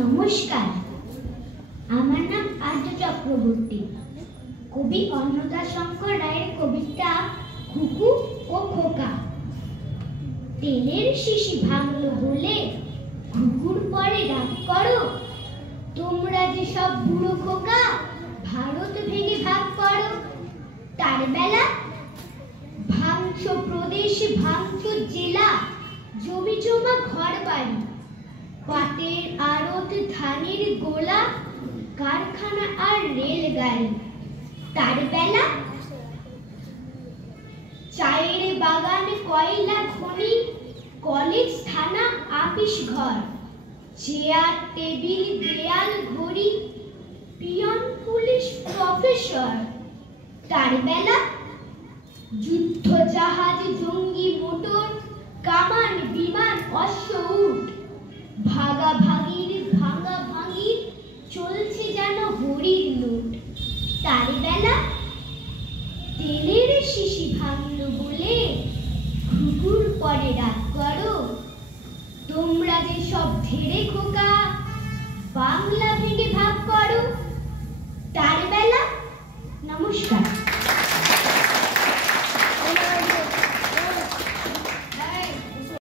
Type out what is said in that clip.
নমস্কার, আমার নাম আদ্য চক্রবর্তী। কবি অন্নদাশঙ্কর রায়ের কবিতা খুকু ও খোকা। তেলের শিশি ভাঙলো বলে খুকুর পরে রাগ করো, তোমরা যে সব বুড়ো খোকা ভারত ভেঙে ভাগ করো। তার বেলা ভাঙছো প্রদেশ, ভাঙছো জেলা, জমি জমা ঘর বাড়ি, পাটের আড়ত, ধানের গোলা, কারখানা আর রেলগাড়ি। তার বেলা চায়ের বাগান, কয়লা খনি, কলেজ, থানা, আপিস ঘর, চেয়ার টেবিল, দেয়াল ঘড়ি, পিয়ন, পুলিশ, প্রফেসর। তার বেলা যুদ্ধ জাহাজ, জঙ্গি মোটর, কামান, বিমান, অশ্ব, উট, ভাগাভাগির ভাঙাভাঙির চলছে যেন হরির লুট। তার বেলা তেলের শিশি ভাঙলো বলে খুকুর পরে রাগ করো, তোমরা যে সব ধেড়ে খোকা বাংলা ভেঙে ভাগ করো। তার বেলা নমস্কার।